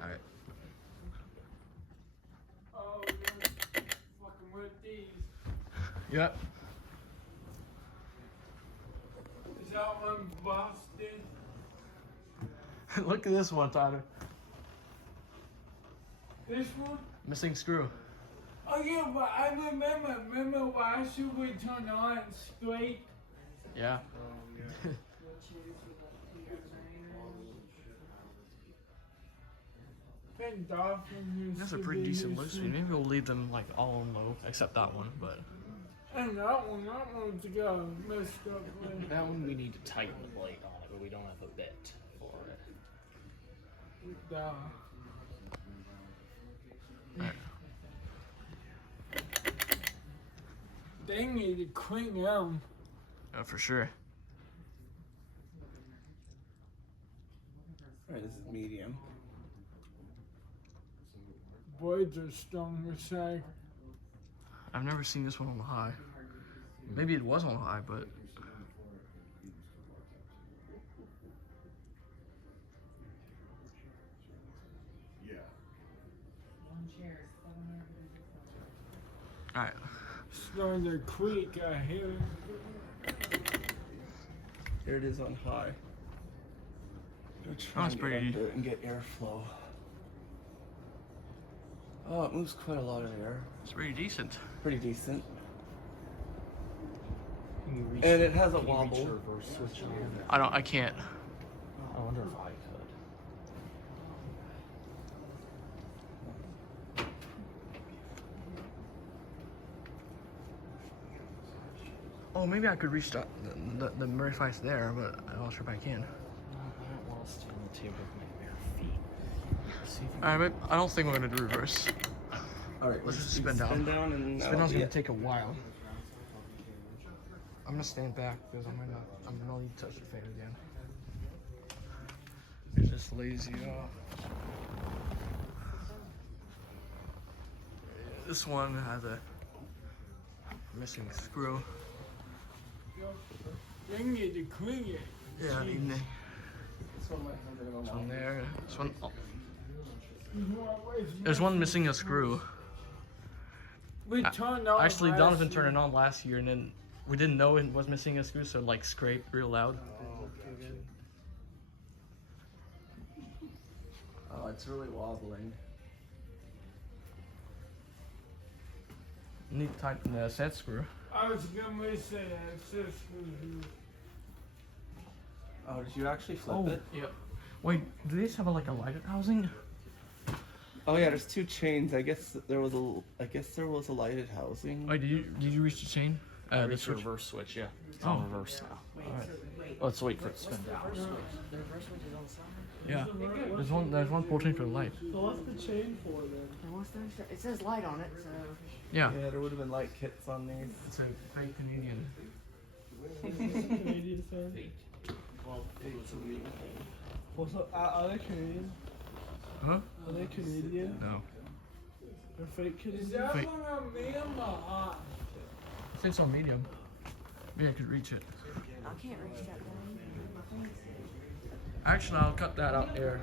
All right. Oh, you're fucking with these. Yep. Is that one busted? Look at this one, Tyler. This one? Missing screw. Oh yeah, but I remember last year we turned on straight. Yeah. That dolphin That's a pretty decent low speed. Maybe we'll leave them like all on low, except that one. But And that one's got messed up with. That one we need to tighten the blade on it, but we don't have a bit for it. Duh. They need to clean them. oh, for sure. Alright, this is medium. Blades are strong as heck. I've never seen this one on the high. Maybe it was on the high, but all right. Starting to creak, I hear it. Here it is on high. Oh, it's pretty. And get airflow. Oh, it moves quite a lot of air. It's pretty decent. Pretty decent. Can you reach, And it has a can you reach wobble. the reverse switch on it? I can't. I wonder if I could. Oh, maybe I could reach the Murray Feiss there, but I'm not sure if I can. No, I don't want to stand on the table with my bare feet. See if you All right, but I don't think we're gonna do reverse. Alright, Let's just spin down. Spin down and Spin down's gonna take a while. I'm gonna stand back because I'm gonna need to touch the fan again. It's just lazy. This one has a missing screw. They need to clean it. Yeah, This one might have a little this one there. This one. Oh, There's there's one missing a screw. We turned on Actually, last Donovan year. turned it on last year, and then we didn't know it was missing a screw, so it like scraped real loud. Oh, it's really wobbling. Need to tighten the set screw. I was gonna say that sister. Oh, did you actually flip Oh, it? yep. Wait, do these have like a lighted housing? Oh yeah, there's two chains. I guess there was a lighted housing. Wait, did you reach the chain? The reach the switch. reverse switch, yeah. It's Oh. on reverse now. Alright. Let's wait for it to spin down. Yeah. There's one portion for the light. So what's the chain for then? And what's the extra? It says light on it, so. Yeah. Yeah, there would have been light kits on these. It's a fake Canadian. Canadian fan? What's up? Are they Canadian? Huh? Are they Canadian? No. They're fake Canadian? Is that Fake. one on medium or hot? I think it's on medium. Maybe I could reach it. I can't reach that down. Actually, I'll cut that out there.